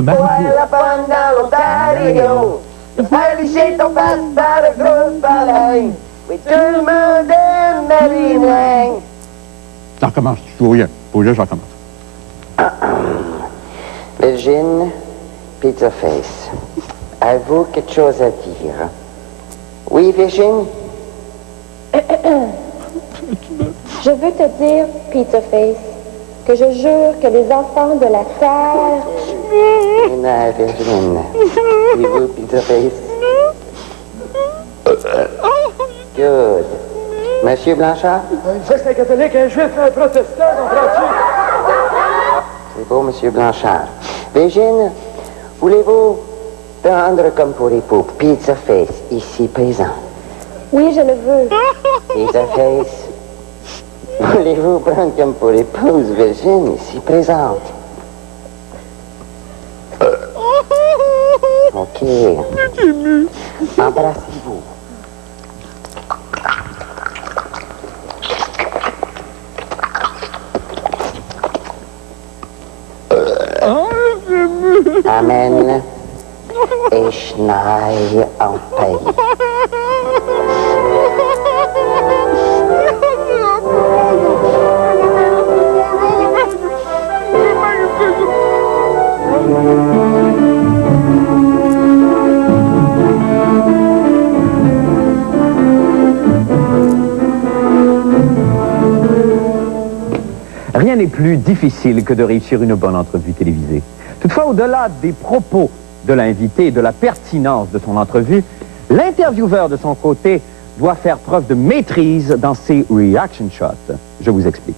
de Marie. La bonne dans l'Ontario, le félicite ton passe par le gros soleil. Oui, tout le monde aime Marie-Noël. Ça recommence, faut rien, ça recommence. Virgin, Pizza Face, avez-vous quelque chose à dire? Oui, Virgin? Je veux te dire, Pizza Face, que je jure que les enfants de la terre... Non, Virgin. Oui, vous, Pizza Face? Good. Monsieur Blanchard? Ça, c'est un catholique, un juif, un protestant, comprends-tu? C'est beau, Monsieur Blanchard. Virgin, voulez-vous prendre comme pour époux Pizza Face, ici présent? Oui, je le veux. Pizza Face, voulez-vous prendre comme pour épouse Virgin, ici présente? OK. Embrassez-vous. Amen. Et schneie en paix. Rien n'est plus difficile que de réussir une bonne entrevue télévisée. Toutefois, au-delà des propos de l'invité et de la pertinence de son entrevue, l'intervieweur de son côté doit faire preuve de maîtrise dans ses reaction shots. Je vous explique.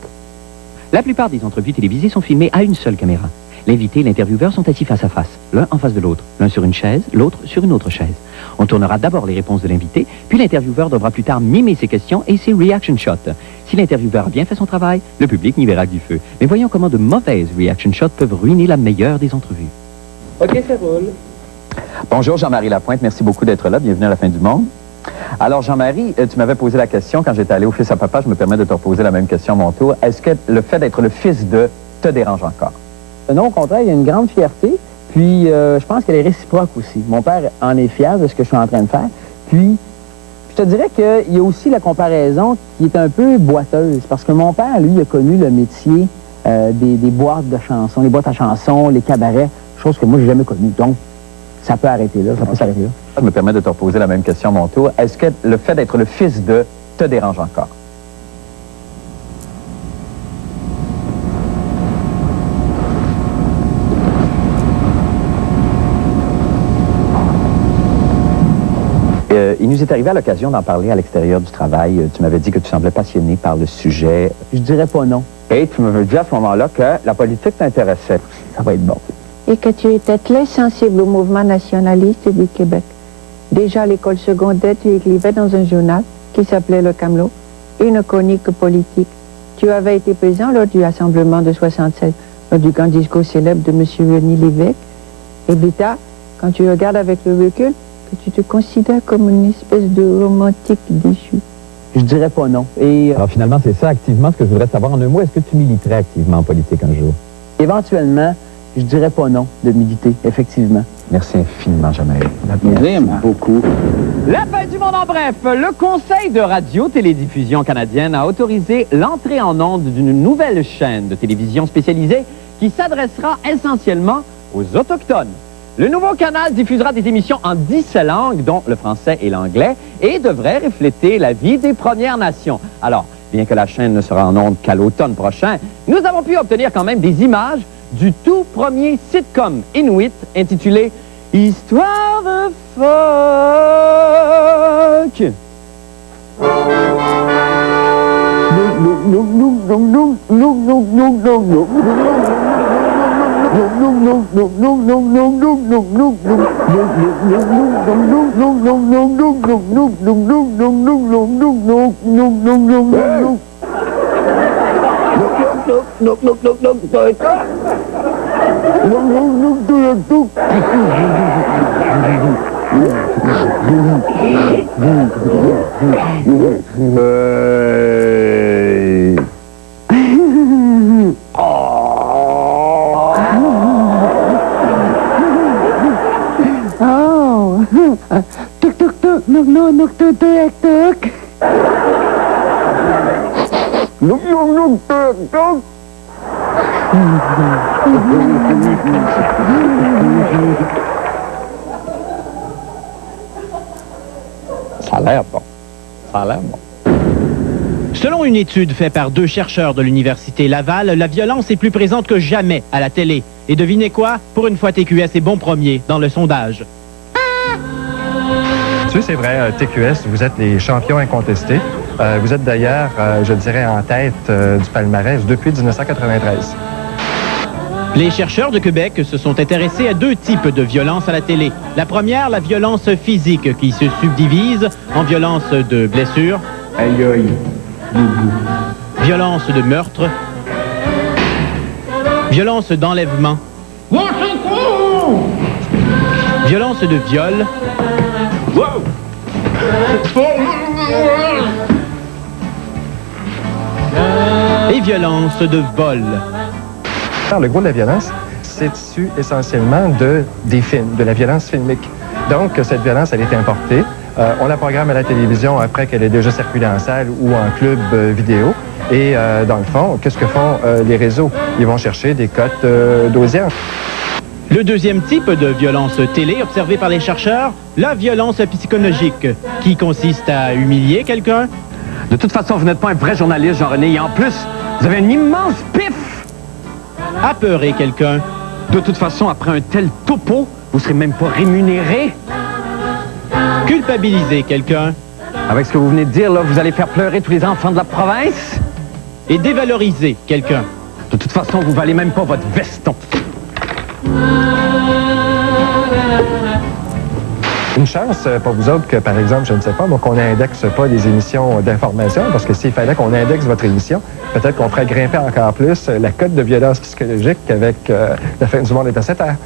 La plupart des entrevues télévisées sont filmées à une seule caméra. L'invité et l'intervieweur sont assis face à face, l'un en face de l'autre, l'un sur une chaise, l'autre sur une autre chaise. On tournera d'abord les réponses de l'invité, puis l'intervieweur devra plus tard mimer ses questions et ses reaction shots. Si l'intervieweur a bien fait son travail, le public n'y verra que du feu. Mais voyons comment de mauvaises reaction shots peuvent ruiner la meilleure des entrevues. OK, ça roule. Bonjour Jean-Marie Lapointe, merci beaucoup d'être là. Bienvenue à la fin du monde. Alors Jean-Marie, tu m'avais posé la question quand j'étais allé au Fils à Papa, je me permets de te reposer la même question à mon tour. Est-ce que le fait d'être le fils de te dérange encore? Non, au contraire, il y a une grande fierté. Puis, je pense qu'elle est réciproque aussi. Mon père en est fier de ce que je suis en train de faire. Puis, je te dirais qu'il y a aussi la comparaison qui est un peu boiteuse. Parce que mon père, lui, a connu le métier des boîtes de chansons, les boîtes à chansons, les cabarets, chose que moi, j'ai jamais connue. Donc, ça peut arrêter là, ça peut s'arrêter là. Je me permets de te reposer la même question à mon tour. Est-ce que le fait d'être le fils de te dérange encore? Il nous est arrivé à l'occasion d'en parler à l'extérieur du travail. Tu m'avais dit que tu semblais passionné par le sujet. Je dirais pas non. Et tu m'avais dit à ce moment-là que la politique t'intéressait. Ça va être bon. Et que tu étais très sensible au mouvement nationaliste du Québec. Déjà à l'école secondaire, tu écrivais dans un journal qui s'appelait Le Camelot, une chronique politique. Tu avais été présent lors du rassemblement de 67, lors du grand discours célèbre de M. René Lévesque. Et plus tard, quand tu regardes avec le recul, que tu te considères comme une espèce de romantique déchu. Je dirais pas non. Et Alors finalement, c'est ça activement ce que je voudrais savoir en un mot. Est-ce que tu militerais activement en politique un jour? éventuellement, je dirais pas non de militer, effectivement. Merci infiniment, Jean-Marie. Merci beaucoup. La fin du monde en bref. Le Conseil de radio-télédiffusion canadienne a autorisé l'entrée en ondes d'une nouvelle chaîne de télévision spécialisée qui s'adressera essentiellement aux Autochtones. Le nouveau canal diffusera des émissions en 10 langues, dont le français et l'anglais, et devrait refléter la vie des Premières Nations. Alors, bien que la chaîne ne sera en ondes qu'à l'automne prochain, nous avons pu obtenir quand même des images du tout premier sitcom inuit intitulé « Histoire de phoque ». Tuk tuk tuk, nuk nuk nuk tuk tuk tuk. Nuk nuk nuk tuk tuk. Ça a l'air bon. Ça a l'air bon. Selon une étude faite par 2 chercheurs de l'Université Laval, la violence est plus présente que jamais à la télé. Et devinez quoi? Pour une fois, TQS est bon premier dans le sondage. Oui, c'est vrai, TQS, vous êtes les champions incontestés. Vous êtes d'ailleurs, je dirais, en tête du palmarès depuis 1993. Les chercheurs de Québec se sont intéressés à 2 types de violences à la télé. La première, la violence physique, qui se subdivise en violence de blessure, Aïe aïe. violence de meurtre, violence d'enlèvement, violence de viol, et violence de vol. Le gros de la violence, c'est issu essentiellement des films, de la violence filmique. Donc, cette violence, elle est importée. On la programme à la télévision après qu'elle ait déjà circulé en salle ou en club vidéo. Et dans le fond, qu'est-ce que font les réseaux? Ils vont chercher des cotes d'audience. Le deuxième type de violence télé observé par les chercheurs, la violence psychologique, qui consiste à humilier quelqu'un. De toute façon, vous n'êtes pas un vrai journaliste, Jean-René, et en plus, vous avez un immense pif! Apeurer quelqu'un. De toute façon, après un tel topo, vous serez même pas rémunéré. Culpabiliser quelqu'un. Avec ce que vous venez de dire, là, vous allez faire pleurer tous les enfants de la province. Et dévaloriser quelqu'un. De toute façon, vous valez même pas votre veston. Une chance pour vous autres que, par exemple, je ne sais pas, moi, qu'on n'indexe pas les émissions d'information, parce que s'il fallait qu'on indexe votre émission, peut-être qu'on ferait grimper encore plus la cote de violence psychologique avec la fin du monde est à 7 heures.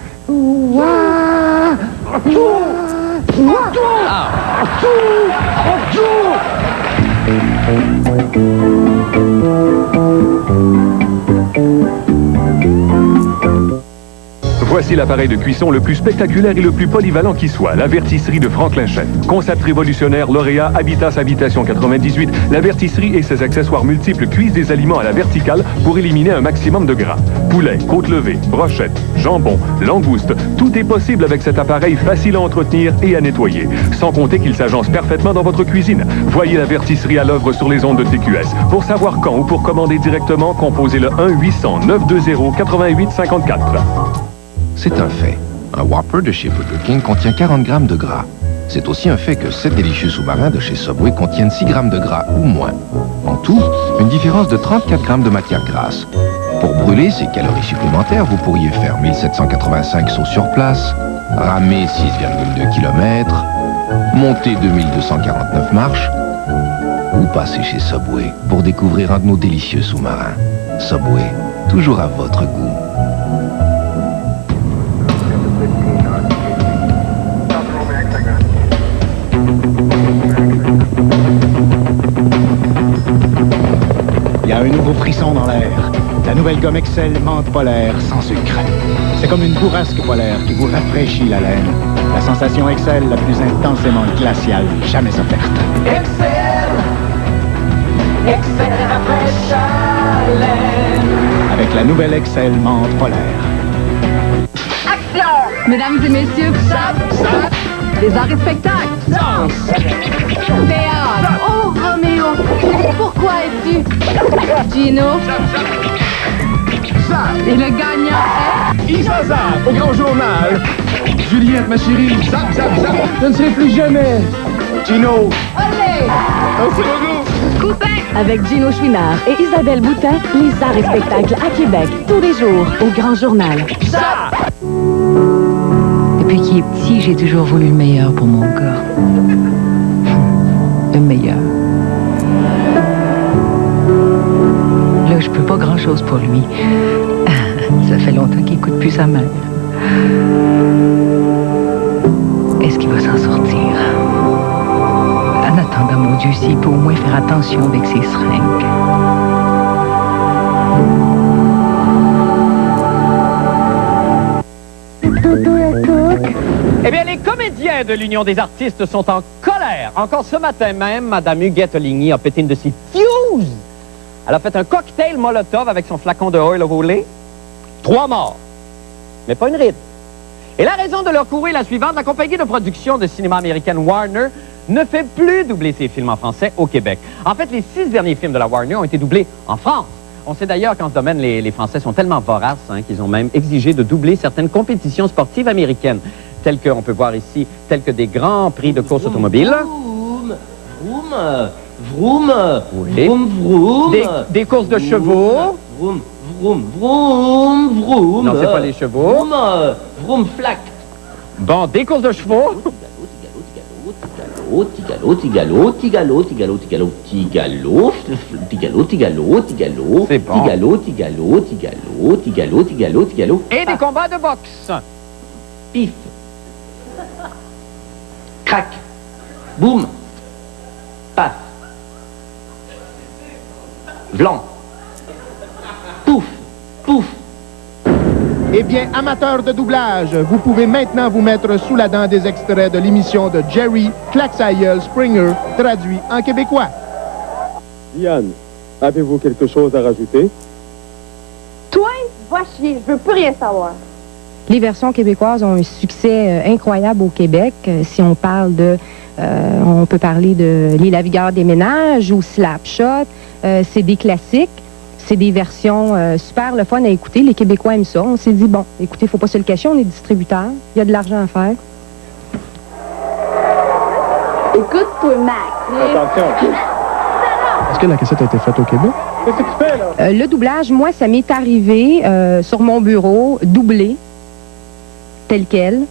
Voici l'appareil de cuisson le plus spectaculaire et le plus polyvalent qui soit, la vertisserie de Franklin Chef. Concept révolutionnaire, lauréat Habitas Habitation 98, la vertisserie et ses accessoires multiples cuisent des aliments à la verticale pour éliminer un maximum de gras. Poulet, côte levée, brochette, jambon, langouste, tout est possible avec cet appareil facile à entretenir et à nettoyer. Sans compter qu'il s'agence parfaitement dans votre cuisine. Voyez la vertisserie à l'œuvre sur les ondes de TQS. Pour savoir quand ou pour commander directement, composez le 1-800-920-8854. C'est un fait. Un Whopper de chez Burger King contient 40 grammes de gras. C'est aussi un fait que 7 délicieux sous-marins de chez Subway contiennent 6 grammes de gras ou moins. En tout, une différence de 34 grammes de matière grasse. Pour brûler ces calories supplémentaires, vous pourriez faire 1785 sauts sur place, ramer 6,2 km, monter 2249 marches, ou passer chez Subway pour découvrir un de nos délicieux sous-marins. Subway, toujours à votre goût. Il y a un nouveau frisson dans l'air. La nouvelle gomme Excel menthe polaire sans sucre. C'est comme une bourrasque polaire qui vous rafraîchit la laine. La sensation Excel la plus intensément glaciale jamais offerte. Excel, Excel rafraîchit la laine. Avec la nouvelle Excel menthe polaire. Action! Mesdames et messieurs, des arts et spectacles. Danse. Théâtre. Oh, Roméo, pourquoi es-tu Gino? Et le gagnant est... Isaza, au grand journal. Juliette, ma chérie. Zap, zap, zap. Je ne serai plus jamais. Gino. Allez! Coupé! Avec Gino Chouinard et Isabelle Boutin, les arts et spectacles à Québec, tous les jours, au Grand Journal. Depuis qu'il est petit, j'ai toujours voulu le meilleur pour mon gars. Le meilleur. Là, je peux pas grand-chose pour lui. Ça fait longtemps qu'il écoute plus sa mère. Est-ce qu'il va s'en sortir? En attendant, mon Dieu, s'il peut au moins faire attention avec ses seringues. Eh bien, les comédiens de l'Union des artistes sont en colère. Encore ce matin même, Mme Huguette Ligny a pété une de ses fuses. Elle a fait un cocktail Molotov avec son flacon de oil roulé. 3 morts. Mais pas une ride. Et la raison de leur courroux est la suivante. La compagnie de production de cinéma américaine Warner ne fait plus doubler ses films en français au Québec. En fait, les 6 derniers films de la Warner ont été doublés en France. On sait d'ailleurs qu'en ce domaine, les Français sont tellement voraces qu'ils ont même exigé de doubler certaines compétitions sportives américaines, telles qu'on peut voir ici, telles que des grands prix de course automobile. Vroom, vroom, Oui. vroom, vroom. Des courses de chevaux. Vroom, vroom, vroom, vroom. Non, c'est pas les chevaux. Vroom, vroom, flac. Bon, des courses de chevaux. Tigalo, tigalo, tigalo, tigalo, tigalo, tigalo, tigalo, tigalo, tigalo, c'est bon. Tigalo, tigalo, tigalo, tigalo, tigalo, tigalo. Et des combats de boxe. Pif. Crac. Boum. Paf. Vlan. Pouf. Pouf. Eh bien, amateurs de doublage, vous pouvez maintenant vous mettre sous la dent des extraits de l'émission de Jerry Claxayeul Springer, traduit en québécois. Diane, avez-vous quelque chose à rajouter? Toi, va chier, je veux plus rien savoir. Les versions québécoises ont un succès incroyable au Québec. Si on parle de... on peut parler de Les Lavigueurs des ménages ou Slapshot. C'est des classiques. C'est des versions super le fun à écouter. Les Québécois aiment ça. On s'est dit, bon, écoutez, il ne faut pas se le cacher, on est distributeur. Il y a de l'argent à faire. Écoute-toi, Mac. Attention. Est-ce que la cassette a été faite au Québec? Qu'est-ce que tu fais, là? Le doublage, moi, ça m'est arrivé sur mon bureau, doublé, tel quel.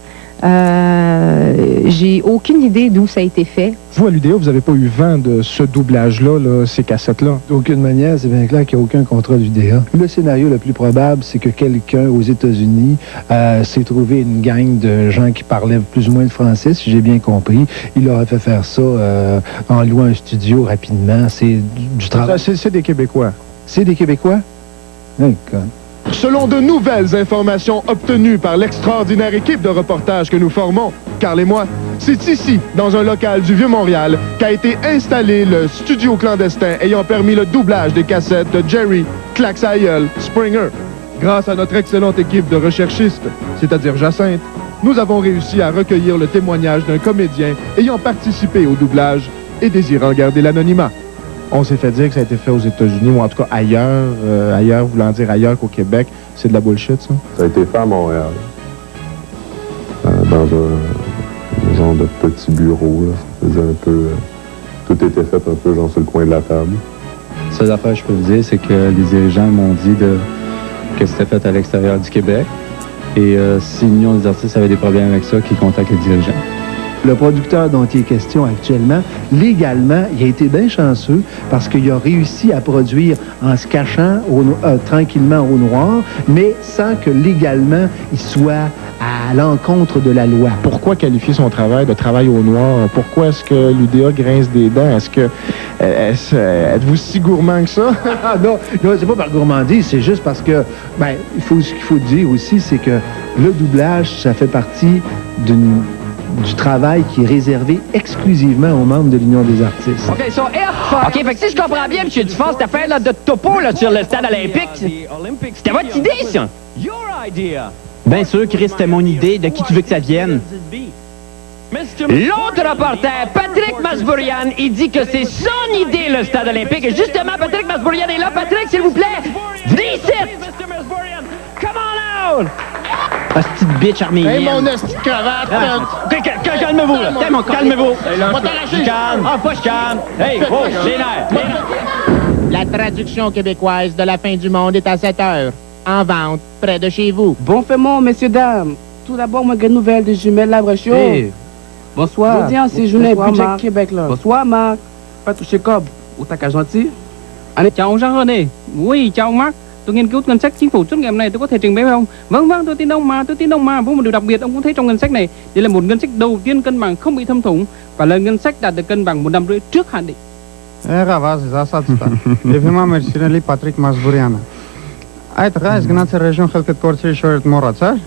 J'ai aucune idée d'où ça a été fait. Vous, à l'UDA, vous n'avez pas eu vent de ce doublage-là, là, ces cassettes-là? D'aucune manière, c'est bien clair qu'il n'y a aucun contrat d'UDA. Le scénario le plus probable, c'est que quelqu'un aux États-Unis s'est trouvé une gang de gens qui parlaient plus ou moins le français, si j'ai bien compris. Il leur a fait faire ça en louant un studio rapidement. C'est du travail. C'est des Québécois. C'est des Québécois? D'accord. Selon de nouvelles informations obtenues par l'extraordinaire équipe de reportage que nous formons, Carl et moi, c'est ici, dans un local du Vieux-Montréal, qu'a été installé le studio clandestin ayant permis le doublage des cassettes de Jerry Claxayeul Springer. Grâce à notre excellente équipe de recherchistes, c'est-à-dire Jacinthe, nous avons réussi à recueillir le témoignage d'un comédien ayant participé au doublage et désirant garder l'anonymat. On s'est fait dire que ça a été fait aux États-Unis, ou en tout cas ailleurs, ailleurs voulant dire ailleurs qu'au Québec. C'est de la bullshit, ça? Ça a été fait à Montréal. Dans un genre de petit bureau, là. C'est un peu... tout était fait un peu genre sur le coin de la table. La seule affaire que je peux vous dire, c'est que les dirigeants m'ont dit que c'était fait à l'extérieur du Québec. Et si l'Union des artistes avait des problèmes avec ça, qu'ils contactent les dirigeants. Le producteur dont il est question actuellement, légalement, il a été bien chanceux parce qu'il a réussi à produire en se cachant tranquillement au noir, mais sans que légalement il soit à l'encontre de la loi. Pourquoi qualifier son travail de travail au noir? Pourquoi est-ce que l'UDA grince des dents? Êtes-vous si gourmand que ça? non, c'est pas par gourmandise, c'est juste parce que, ce qu'il faut dire aussi, c'est que le doublage, ça fait partie du travail qui est réservé exclusivement aux membres de l'Union des artistes. OK, so, OK, fait que si je comprends bien, M. Dufort, cette affaire là, de topo là, sur le stade olympique, c'était votre idée, ça? Bien sûr, Chris, c'était mon idée. De qui tu veux que ça vienne? L'autre reporter, Patrick Masbourian, il dit que c'est son idée, le stade olympique. Et justement, Patrick Masbourian est là. Patrick, s'il vous plaît, venez ici! Come on out! Hostie de bitch arménienne. Hey, mon hostie de cravate! Calmez-vous, là. Calmez-vous. Va t'arracher! Je calme. Hey, oh, les nerfs. La traduction québécoise de La fin du monde est à 7 heures. En vente, près de chez vous. Bon fait-moi, messieurs, dames. Tout d'abord, moi, une nouvelle de jumelles Labrechaud. Hey. Bonsoir. Je dis en séjourné budget Marc. Québec, là. Bonsoir, Marc. Pas touché cob. Ou t'as qu'à gentil? Chào Jean René. Oui, chào Marc. Tôi nghiên cứu ngân sách chính phủ trước ngày hôm nay, tôi có thể trình bày không? Vâng, tôi tin ông mà. Với một điều đặc biệt ông cũng thấy trong ngân sách này, đây là một ngân sách đầu tiên cân bằng không bị thâm thủng và là ngân sách đạt được cân bằng 1 năm rưỡi trước hạn định. Եվ մերսիրելի Պատրիկ Մասբուրյանը։ Այդ գայս գնացել ռեժիոն խելքդ կորցրի շորդ մոռացար։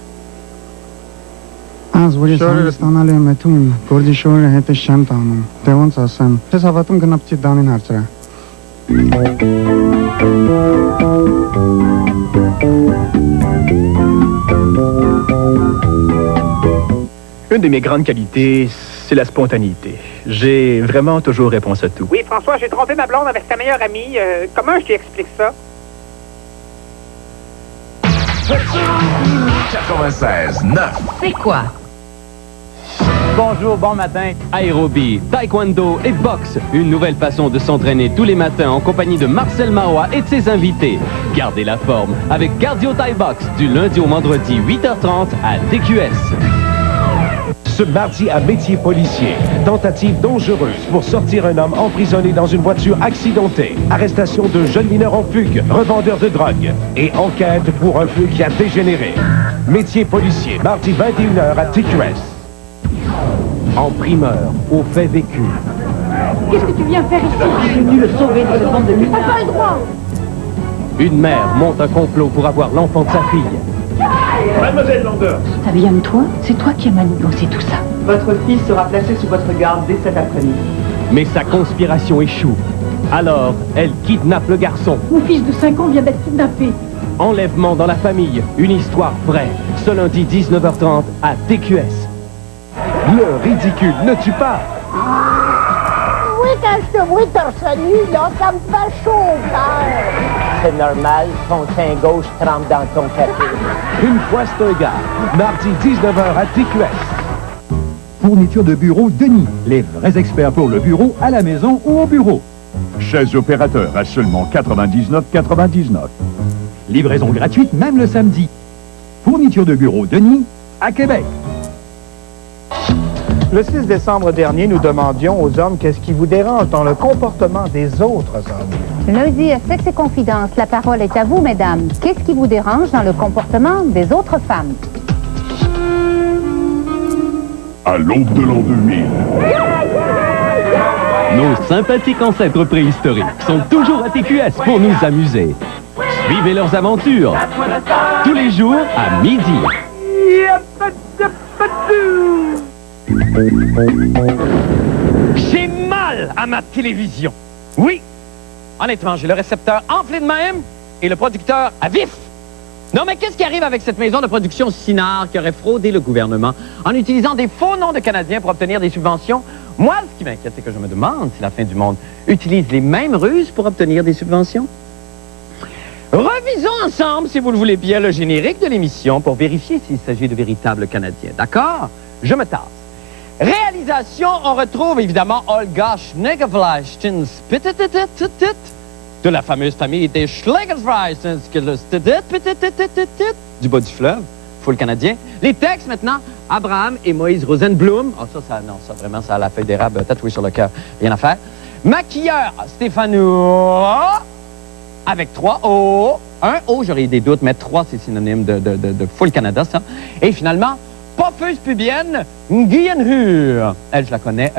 زوری سانستانا لیمتون گردی شور هت شمتانم دوان ساسم حساباتم کنم چی دانین هرچرا Une de mes grandes qualités, c'est la spontanéité. J'ai vraiment toujours réponse à tout. Oui, François, j'ai trompé ma blonde avec ta meilleure amie. Comment je lui explique ça? 96.9. C'est quoi? Bonjour, bon matin. Aérobie, taekwondo et boxe. Une nouvelle façon de s'entraîner tous les matins en compagnie de Marcel Marois et de ses invités. Gardez la forme avec Cardio Thai Box du lundi au vendredi 8h30 à TQS. Ce mardi à Métier policier, tentative dangereuse pour sortir un homme emprisonné dans une voiture accidentée, arrestation de jeunes mineurs en fugue, revendeurs de drogue et enquête pour un feu qui a dégénéré. Métier policier, mardi 21h à TQS. En primeur, au fait vécu. Qu'est-ce que tu viens faire ici? Je suis venu le sauver de cette bande de mineurs. T'as pas le droit! Une mère monte un complot pour avoir l'enfant de sa fille. Mademoiselle Lander. Ça vient de toi? C'est toi qui as manigancé tout ça. Votre fils sera placé sous votre garde dès cet après-midi. Mais sa conspiration échoue. Alors, elle kidnappe le garçon. Mon fils de 5 ans vient d'être kidnappé. Enlèvement dans la famille, une histoire vraie. Ce lundi 19h30 à TQS. Le ridicule ne tue pas. Oui, quand je te vois torse nu, là, ça me fait chaud au cœur. C'est normal, ton sein gauche trempe dans ton café. Une fois c'est un gars. Mardi 19h à TQS. Fourniture de bureau Denis. Les vrais experts pour le bureau, à la maison ou au bureau. Chaise opérateur à seulement 99,99. Livraison gratuite même le samedi. Fourniture de bureau Denis, à Québec. Le 6 décembre dernier, nous demandions aux hommes qu'est-ce qui vous dérange dans le comportement des autres hommes. Lundi à Sexe et Confidence, la parole est à vous, mesdames. Qu'est-ce qui vous dérange dans le comportement des autres femmes? À l'aube de l'an 2000. Nos sympathiques ancêtres préhistoriques sont toujours à TQS pour nous amuser. Suivez leurs aventures tous les jours à midi. J'ai mal à ma télévision. Oui, honnêtement, j'ai le récepteur enflé de même et le producteur à vif. Non, mais qu'est-ce qui arrive avec cette maison de production Sinard qui aurait fraudé le gouvernement en utilisant des faux noms de Canadiens pour obtenir des subventions? Moi, ce qui m'inquiète, c'est que je me demande si la fin du monde utilise les mêmes ruses pour obtenir des subventions. Revisons ensemble, si vous le voulez bien, le générique de l'émission pour vérifier s'il s'agit de véritables Canadiens. D'accord? Je me tasse. Réalisation, on retrouve évidemment Olga Schneegevleischtins de la fameuse famille des Schlegelsweissens du bas du fleuve, full canadien. Les textes maintenant, Abraham et Moïse Rosenblum. Oh, ça, vraiment, ça a la feuille d'érable tatouée sur le cœur. Rien à faire. Maquilleur, Stéphano, avec 3 O. 1 O, j'aurais eu des doutes, mais 3, c'est synonyme de full Canada, ça. Et finalement, Poffeuse pubienne, Nguyen Hur. Elle, je la connais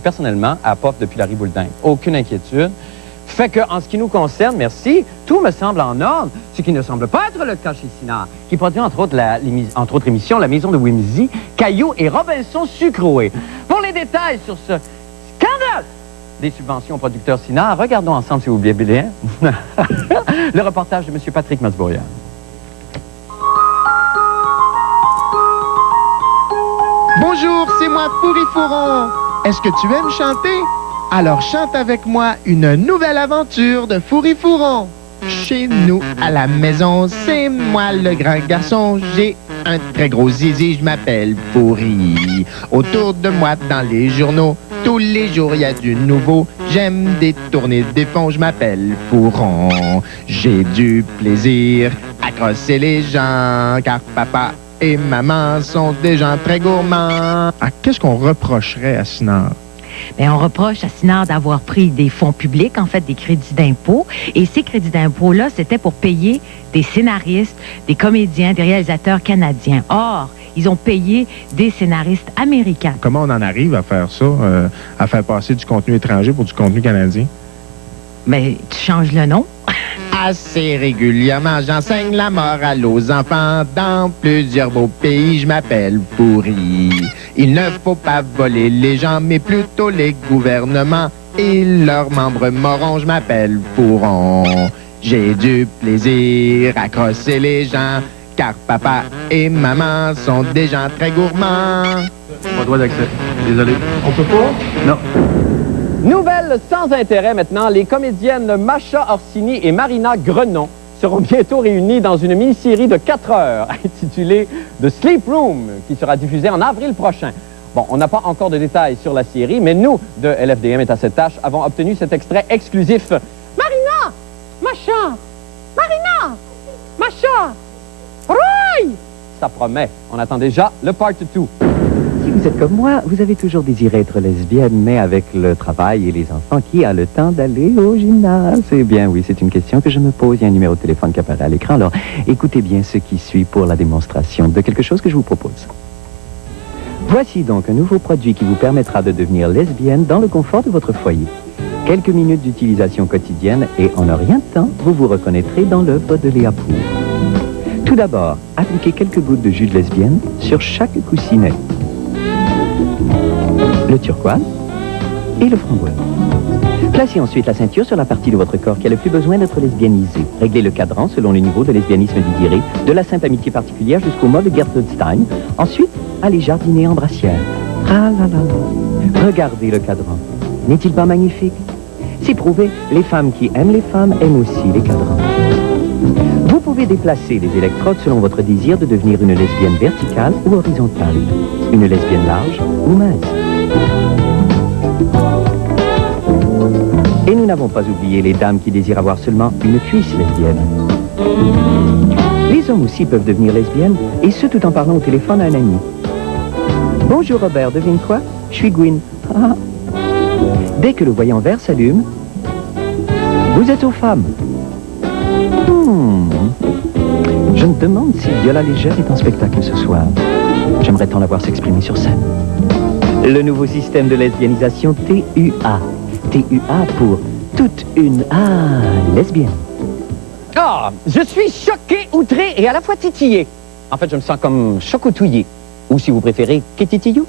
personnellement, à Poff depuis la Ribourdin. Aucune inquiétude. Fait que, en ce qui nous concerne, merci, tout me semble en ordre, ce qui ne semble pas être le cas chez Sinard, qui produit entre autres émissions La Maison de Whimsy, Caillou et Robinson Sucroé. Pour les détails sur ce scandale des subventions aux producteurs Sinard, regardons ensemble, si vous voulez bien, le reportage de M. Patrick Masbourian. Bonjour, c'est moi, Fourifouron. Est-ce que tu aimes chanter? Alors chante avec moi une nouvelle aventure de Fourifouron. Chez nous, à la maison, c'est moi le grand garçon. J'ai un très gros zizi, je m'appelle Fourri. Autour de moi, dans les journaux, tous les jours, il y a du nouveau. J'aime détourner des fonds, je m'appelle Fourron. J'ai du plaisir à crosser les gens, car papa et maman sont des gens très gourmands. Qu'est-ce qu'on reprocherait à Sinard? Bien, on reproche à Sinard d'avoir pris des fonds publics, en fait, des crédits d'impôt. Et ces crédits d'impôt-là, c'était pour payer des scénaristes, des comédiens, des réalisateurs canadiens. Or, ils ont payé des scénaristes américains. Comment on en arrive à faire ça, à faire passer du contenu étranger pour du contenu canadien? Mais tu changes le nom. Assez régulièrement, j'enseigne la morale aux enfants. Dans plusieurs beaux pays, je m'appelle pourri. Il ne faut pas voler les gens, mais plutôt les gouvernements. Et leurs membres morons, je m'appelle Fourron. J'ai du plaisir à crosser les gens, car papa et maman sont des gens très gourmands. Pas droit d'accès. Désolé. On peut pas? Non. Nouvelle sans intérêt maintenant, les comédiennes Macha Orsini et Marina Grenon seront bientôt réunies dans une mini-série de 4 heures intitulée The Sleep Room, qui sera diffusée en avril prochain. Bon, on n'a pas encore de détails sur la série, mais nous, de LFDM est à cette tâche, avons obtenu cet extrait exclusif. Marina! Macha! Marina! Macha! Roy! Ça promet. On attend déjà le part 2. Si vous êtes comme moi, vous avez toujours désiré être lesbienne, mais avec le travail et les enfants, qui a le temps d'aller au gymnase? Eh bien oui, c'est une question que je me pose. Il y a un numéro de téléphone qui apparaît à l'écran. Alors, écoutez bien ce qui suit pour la démonstration de quelque chose que je vous propose. Voici donc un nouveau produit qui vous permettra de devenir lesbienne dans le confort de votre foyer. Quelques minutes d'utilisation quotidienne et en un rien de temps, vous vous reconnaîtrez dans l'œuvre de Léa Pour. Tout d'abord, appliquez quelques gouttes de jus de lesbienne sur chaque coussinet. Le turquoise et le framboise. Placez ensuite la ceinture sur la partie de votre corps qui a le plus besoin d'être lesbianisée. Réglez le cadran selon le niveau de lesbianisme désiré, de la simple amitié particulière jusqu'au mode Gertrude Stein. Ensuite, allez jardiner en brassière. Ah là là là. Regardez le cadran. N'est-il pas magnifique? C'est prouvé, les femmes qui aiment les femmes aiment aussi les cadrans. Vous pouvez déplacer les électrodes selon votre désir de devenir une lesbienne verticale ou horizontale, une lesbienne large ou mince. Et nous n'avons pas oublié les dames qui désirent avoir seulement une cuisse lesbienne. Les hommes aussi peuvent devenir lesbiennes, et ce tout en parlant au téléphone à un ami. Bonjour Robert, devine quoi? Je suis Gwyn. Ah. Dès que le voyant vert s'allume, vous êtes aux femmes. Je me demande si Viola Légère est en spectacle ce soir. J'aimerais tant la voir s'exprimer sur scène. Le nouveau système de lesbianisation TUA. TUA pour toute une lesbienne. Ah, je suis choqué, outré et à la fois titillé. En fait, je me sens comme chocotouillé. Ou si vous préférez, kétitillou.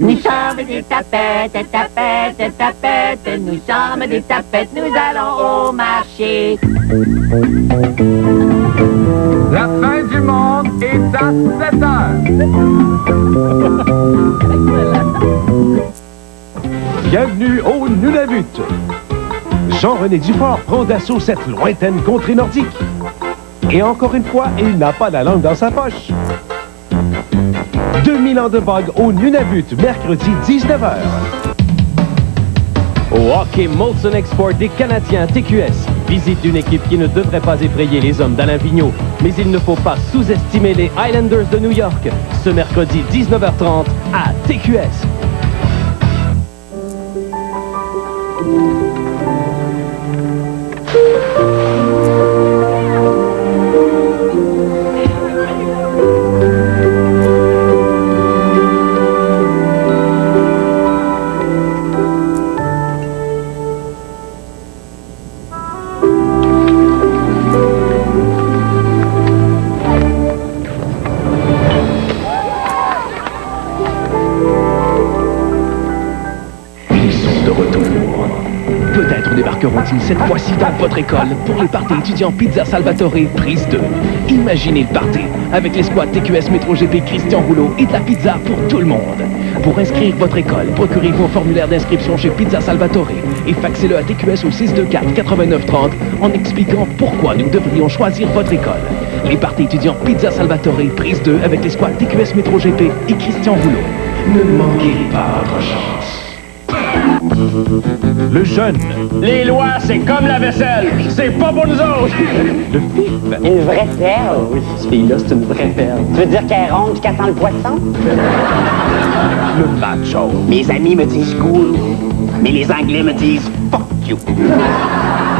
Nous sommes des tapettes, tapettes, tapettes. Nous sommes des tapettes, nous allons au marché. La fin du monde est à 7 heures. Bienvenue au Nunavut. Jean-René Dufort prend d'assaut cette lointaine contrée nordique. Et encore une fois, il n'a pas la langue dans sa poche. 2000 ans de vague au Nunavut, mercredi 19h. Au hockey Molson Export des Canadiens TQS, visite d'une équipe qui ne devrait pas effrayer les hommes d'Alain Vigneault. Mais il ne faut pas sous-estimer les Islanders de New York, ce mercredi 19h30 à TQS. Cette fois-ci dans votre école pour les parties étudiants Pizza Salvatore prise 2. Imaginez le party avec les squads TQS Métro GP Christian Rouleau et de la pizza pour tout le monde. Pour inscrire votre école, procurez-vous un formulaire d'inscription chez Pizza Salvatore et faxez-le à TQS au 624-8930 en expliquant pourquoi nous devrions choisir votre école. Les parties étudiants Pizza Salvatore prise 2 avec les squads TQS Métro GP et Christian Rouleau. Ne manquez pas votre chance. Le jeune. Les lois, c'est comme la vaisselle. C'est pas pour nous autres. Le vif. Une vraie perle. Oui, cette fille-là, c'est une vraie perle. Tu veux dire qu'elle est ronde qu'elle sent le poisson? Le macho. Mes amis me disent cool, mais les Anglais me disent fuck you.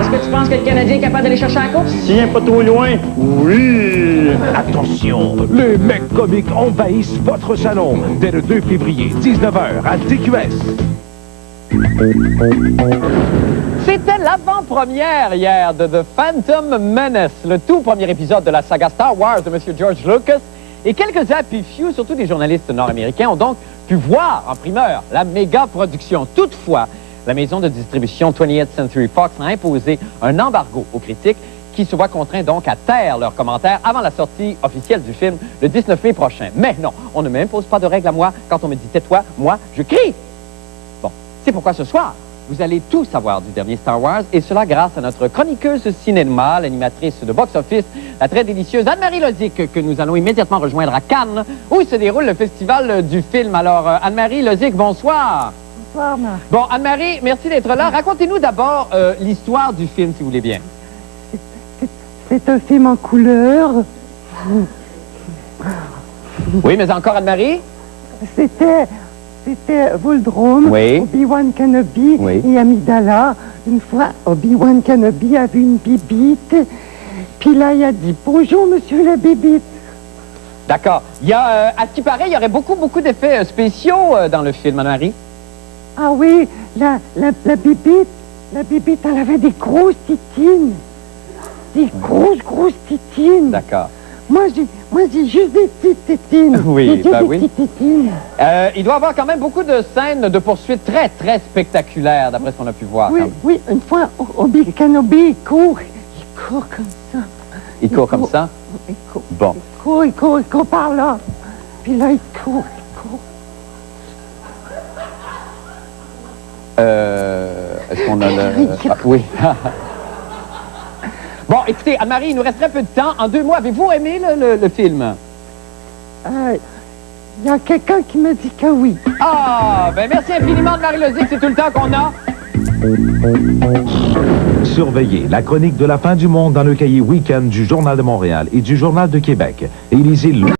Est-ce que tu penses que le Canadien est capable d'aller chercher la course? S'il n'est pas trop loin, oui. Attention, les mecs comiques envahissent votre salon dès le 2 février, 19h à TQS. C'était l'avant-première hier de The Phantom Menace, le tout premier épisode de la saga Star Wars de M. George Lucas. Et quelques happy few, surtout des journalistes nord-américains, ont donc pu voir en primeur la méga production. Toutefois, la maison de distribution 20th Century Fox a imposé un embargo aux critiques qui se voient contraints donc à taire leurs commentaires avant la sortie officielle du film le 19 mai prochain. Mais non, on ne m'impose pas de règles à moi. Quand on me dit « tais-toi », moi, je crie. Bon, c'est pourquoi ce soir, vous allez tout savoir du dernier Star Wars, et cela grâce à notre chroniqueuse cinéma, l'animatrice de box-office, la très délicieuse Anne-Marie Lozic, que nous allons immédiatement rejoindre à Cannes, où se déroule le festival du film. Alors, Anne-Marie Lozic, bonsoir. Bonsoir, Marc. Bon, Anne-Marie, merci d'être là. Racontez-nous d'abord l'histoire du film, si vous voulez bien. C'est un film en couleur. Oui, mais encore Anne-Marie? C'était Voldrome, oui. Obi-Wan Kenobi et Amidala. Une fois, Obi-Wan Kenobi a vu une bibite. Puis là, il a dit « Bonjour, monsieur la bibite ». D'accord. Il y a, à ce qui paraît, il y aurait beaucoup d'effets spéciaux dans le film, Anne-Marie. Ah oui, la bibite, elle avait des grosses tétines. Des grosses tétines. D'accord. Moi, j'ai juste des petites tétines. Oui, bah oui. Petites tétines. Il doit y avoir quand même beaucoup de scènes de poursuites très spectaculaires, d'après ce qu'on a pu voir. Oui, une fois, Obi Kenobi, il court comme ça. Il court comme ça? Il court. Bon. Il court par là. Puis là, il court. Est-ce qu'on a le... Ah, oui. Bon, écoutez, Anne-Marie, il nous reste très peu de temps. En 2 mois, avez-vous aimé le film? Il y a quelqu'un qui me dit que oui. Ah, ben merci infiniment de Marie Lozic, c'est tout le temps qu'on a. Surveillez la chronique de la fin du monde dans le cahier Week-end du Journal de Montréal et du Journal de Québec. Et lisez le...